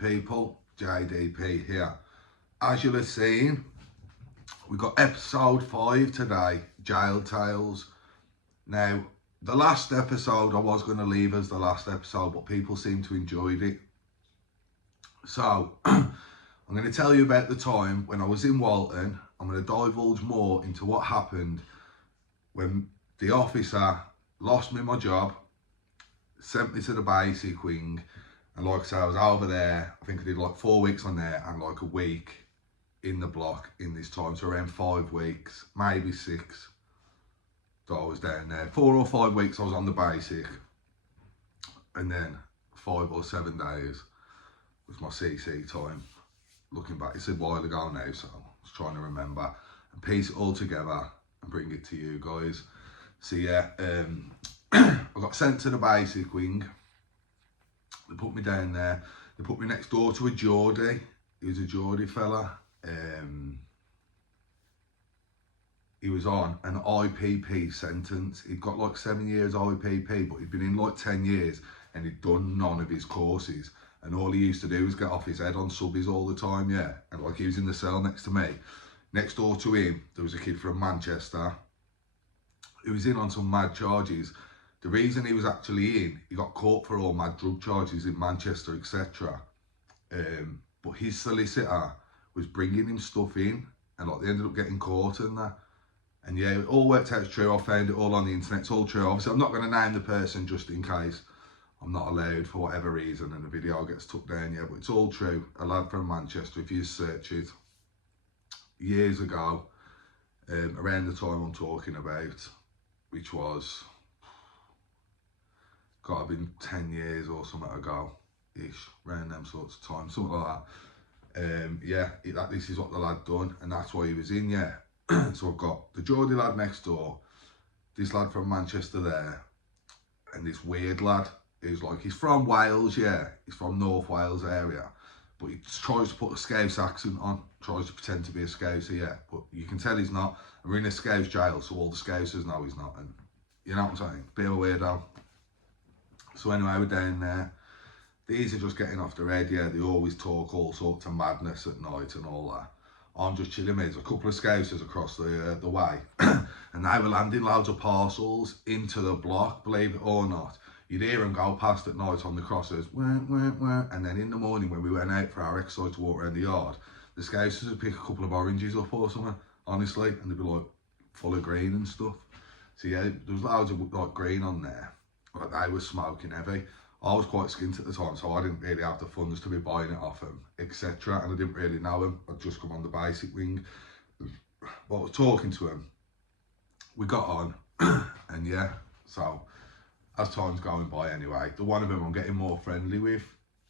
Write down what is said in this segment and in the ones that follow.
people, JDP here. As you'll have seen, we've got episode 5 today, Jail Tales. Now, the last episode I was going to leave as the last episode, but people seem to enjoyed it. So, I'm going to tell you about the time when I was in Walton. I'm going to divulge more into what happened when the officer lost me my job, sent me to the basic wing, and like I say, I was over there, I think I did like 4 weeks on there and like a week in the block in this time, so around 5 weeks, maybe 6 that I was down there. 4 or 5 weeks I was on the basic, and then 5 or 7 days was my CC time. Looking back, it's a while ago now, so I was trying to remember and piece it all together and bring it to you guys. So yeah, I got sent to the basic wing. They put me down there. They put me next door to a Geordie. He was a Geordie fella. He was on an IPP sentence. He'd got like 7 years IPP, but he'd been in like 10 years and he'd done none of his courses. And all he used to do was get off his head on subbies all the time, yeah. And like he was in the cell next to me. Next door to him, there was a kid from Manchester who was in on some mad charges. The reason he was actually in, he got caught for all mad drug charges in Manchester, etc. But his solicitor was bringing him stuff in, and like they ended up getting caught and that. And yeah, it all worked out true. I found it all on the internet. It's all true. Obviously, I'm not going to name the person just in case I'm not allowed for whatever reason and the video gets took down, yeah, but it's all true. A lad from Manchester, if you search it, years ago, around the time I'm talking about, which was, got to have been 10 years or something ago-ish, around them sorts of time, something like that. Yeah, this is what the lad done, and that's why he was in, yeah. So I've got the Geordie lad next door, this lad from Manchester there, and this weird lad who's like, he's from Wales, yeah, he's from North Wales area, but he tries to put a Scouse accent on, tries to pretend to be a Scouser, yeah, but you can tell he's not. And we're in a Scouse jail, so all the Scousers know he's not, and you know what I'm saying, bit of a weirdo. So anyway, we're down there. These are just getting off their head, yeah, they always talk all sorts of madness at night and all that. I'm just chilling, there's a couple of Scousers across the way, and they were landing loads of parcels into the block, believe it or not. You'd hear them go past at night on the crosses, wah, wah, wah. And then in the morning when we went out for our exercise to walk around the yard, the Scousers would pick a couple of oranges up or something, honestly, and they'd be like full of green and stuff. So yeah, there was loads of like green on there, like they were smoking heavy. I was quite skint at the time, so I didn't really have the funds to be buying it off them, etc. And I didn't really know him. I'd just come on the basic wing. But I was talking to him. We got on, and yeah, so as time's going by anyway, the one of them I'm getting more friendly with,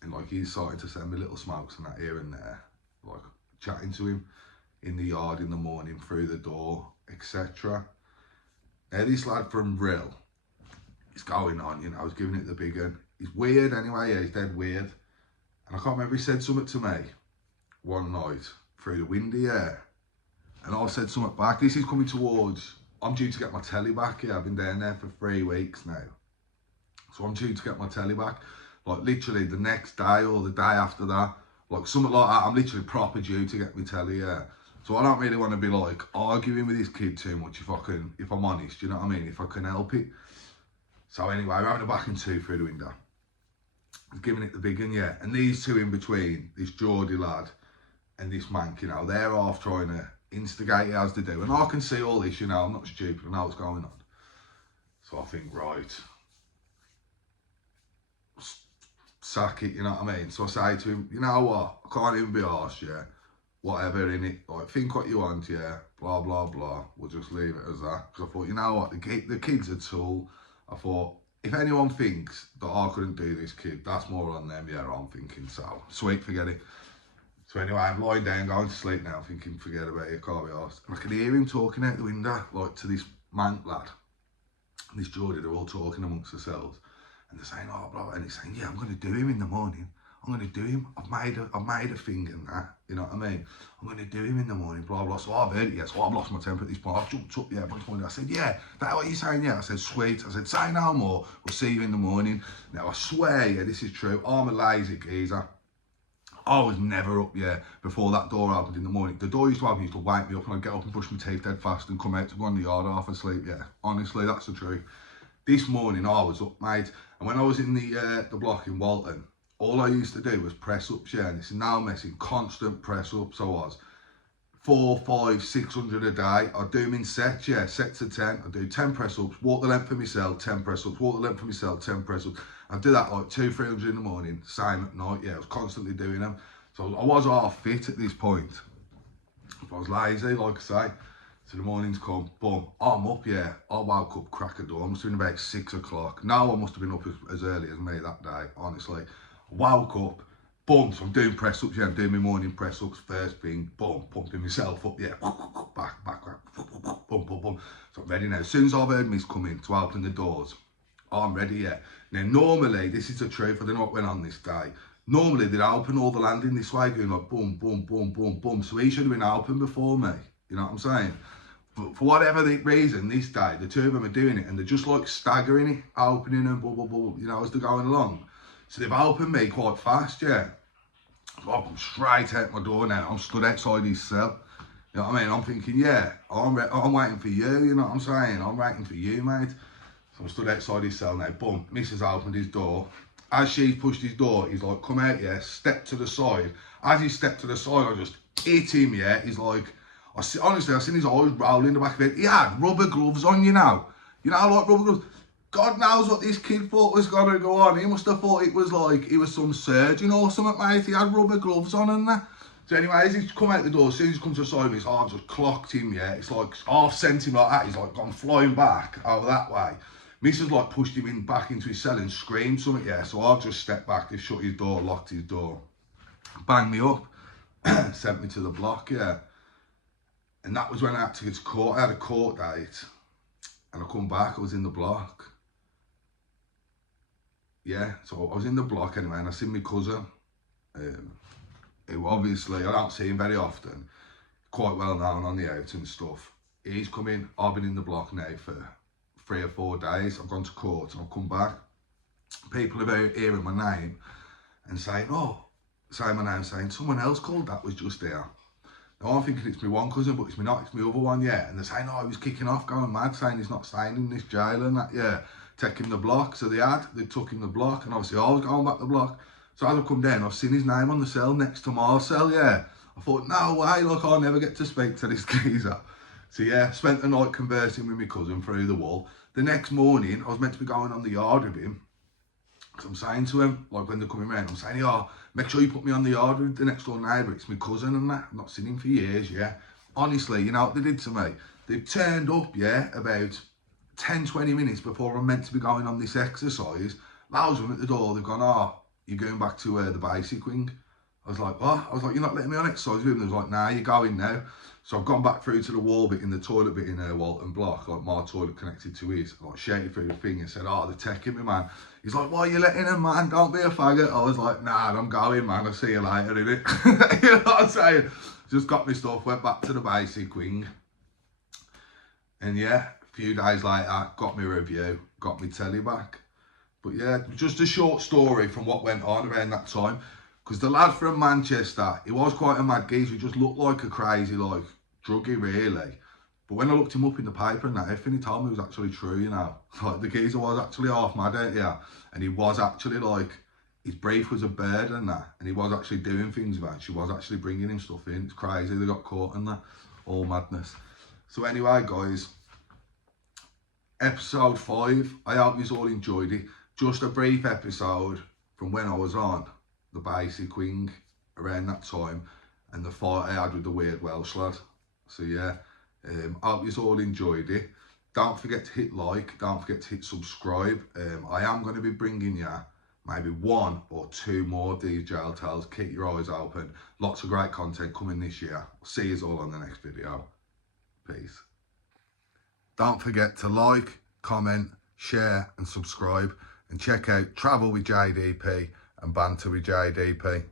and like he's starting to send me little smokes and that here and there, like chatting to him in the yard in the morning through the door, etc. Now this lad from Brill, he's going on, you know, he's giving it the big one. He's weird anyway, yeah, he's dead weird. And I can't remember, he said something to me one night through the windy air. And I said something back. This is coming towards, I'm due to get my telly back, yeah, I've been down there for 3 weeks now. So I'm due to get my telly back. Like literally the next day or the day after that, like something like that, I'm literally proper due to get my telly, yeah. So I don't really want to be like arguing with this kid too much if I'm honest, you know what I mean, if I can help it. So anyway, we're having a back and two through the window. He's giving it the big one, yeah. And these two in between, this Geordie lad and this mank, you know, they're half trying to instigate it as they do. And I can see all this, you know, I'm not stupid, I know what's going on. So I think, right, sack it, you know what I mean? So I say to him, you know what, I can't even be arsed, yeah. Whatever, innit, like, think what you want, yeah, blah, blah, blah. We'll just leave it as that. Because I thought, you know what, the kid's a tool. I thought, if anyone thinks that I couldn't do this kid, that's more on them, yeah, I'm thinking, so, sweet, forget it. So anyway, I'm lying down, going to sleep now, thinking, forget about it, can't be arsed. And I can hear him talking out the window, like, to this mank lad. And this Geordie, they're all talking amongst themselves. And they're saying, oh, blah, blah, and he's saying, yeah, I'm going to do him in the morning. I'm going to do him. I've made a thing and that, you know what I mean? I'm going to do him in the morning, blah, blah. So I've heard it, yeah, so I've lost my temper at this point. I've jumped up, yeah, I said, yeah, that's what you're saying, yeah. I said, sweet. I said, say no more. We'll see you in the morning. Now, I swear, yeah, this is true. I'm a lazy geezer. I was never up, before that door opened in the morning. The door used to open, used to wake me up, and I'd get up and brush my teeth dead fast and come out to go on the yard half asleep, Honestly, that's the truth. This morning, I was up, mate, and when I was in the block in Walton, all I used to do was press ups, and it's now messing, constant press ups I was. 400, 500, 600 a day. I'd do them in sets, sets of 10. I'd do 10 press ups, walk the length of myself, 10 press ups, walk the length of myself, 10 press ups. I'd do that like 200, 300 in the morning, same at night, I was constantly doing them. So I was half fit at this point. If I was lazy, like I say, so the morning's come, boom, I'm up, I woke up crack of dawn, I must have been about 6 o'clock. No, I must have been up as early as me that day, honestly. I woke up, boom, so I'm doing press ups, I'm doing my morning press ups, first thing, boom, pumping myself up, back, boom, boom, boom. So I'm ready now. As soon as I've heard Miss come in to open the doors, I'm ready, Now normally, this is the truth, I don't know what went on this day. Normally they'd open all the landing this way, going like boom, boom, boom, boom, boom. So he should have been open before me, you know what I'm saying? But for whatever the reason, this day, the two of them are doing it and they're just like staggering it, opening and blah, blah, blah, as they're going along. So they've opened me quite fast, So I come straight out my door now. I'm stood outside his cell. You know what I mean? I'm thinking, I'm waiting for you, you know what I'm saying? I'm waiting for you, mate. So I'm stood outside his cell now. Boom, Mrs. opened his door. As she's pushed his door, he's like, come out, step to the side. As he stepped to the side, I just hit him, He's like, honestly, I seen his eyes rolling in the back of it. He had rubber gloves on, like rubber gloves. God knows what this kid thought was going to go on. He must have thought it was like, he was some surgeon or something, mate. He had rubber gloves on and that. So anyway, as he's come out the door, as soon as he comes to the side of me, I've just clocked him, It's like, half sent him like that. He's like gone flying back over that way. Mrs. like pushed him in back into his cell and screamed something, So I've just stepped back, they shut his door, locked his door, banged me up, sent me to the block, And that was when I had to go to court. I had a court date, and I come back, I was in the block. So I was in the block anyway, and I seen my cousin, who obviously, I don't see him very often, quite well known on the out and stuff. He's come in, I've been in the block now for 3 or 4 days. I've gone to court and I've come back. People are hearing my name and saying, saying my name, saying someone else called that was just there. Now I'm thinking it's my one cousin, but it's my other one, And they're saying, he was kicking off, going mad, saying he's not staying in this jail and that, take him the block. So they took him the block, and obviously I was going back the block. So as I've come down, I've seen his name on the cell next to my cell, I thought, no way, look, I'll never get to speak to this geezer. So spent the night conversing with my cousin through the wall. The next morning, I was meant to be going on the yard with him. So I'm saying to him, like when they're coming round, I'm saying, make sure you put me on the yard with the next door neighbour. It's my cousin and that. I've not seen him for years, Honestly, you know what they did to me? They've turned up, about 10, 20 minutes before I'm meant to be going on this exercise. Loads of them at the door, they've gone, you're going back to the basic wing. I was like, what? I was like, you're not letting me on exercise with him? They was like, nah, you're going now. So I've gone back through to the wall bit in the toilet bit in Walton block, like my toilet connected to his. I like shouted through the thing and said, they're taking me, man. He's like, why are you letting him, man? Don't be a faggot. I was like, nah, I'm going, man. I'll see you later, innit? You know what I'm saying? Just got my stuff, went back to the basic wing. And a few days later, got my review, got my telly back. But just a short story from what went on around that time. Because the lad from Manchester, he was quite a mad geezer. He just looked like a crazy, druggie, really. But when I looked him up in the paper and that, everything he told me was actually true, Like, the geezer was actually half mad out here. And he was actually, his brief was a bird and that. And he was actually doing things about it. She was actually bringing him stuff in. It's crazy, they got caught and that. All madness. So anyway, guys, episode 5. I hope you all enjoyed it. Just a brief episode from when I was on the basic wing around that time, and the fight I had with the weird Welsh lad. So hope you all enjoyed it. Don't forget to hit like, don't forget to hit subscribe. I am going to be bringing you maybe 1 or 2 more of these jail tales. Keep your eyes open. Lots of great content coming this year. See you all on the next video. Peace. Don't forget to like, comment, share and subscribe, and check out Travel with JDP and Banter with JDP.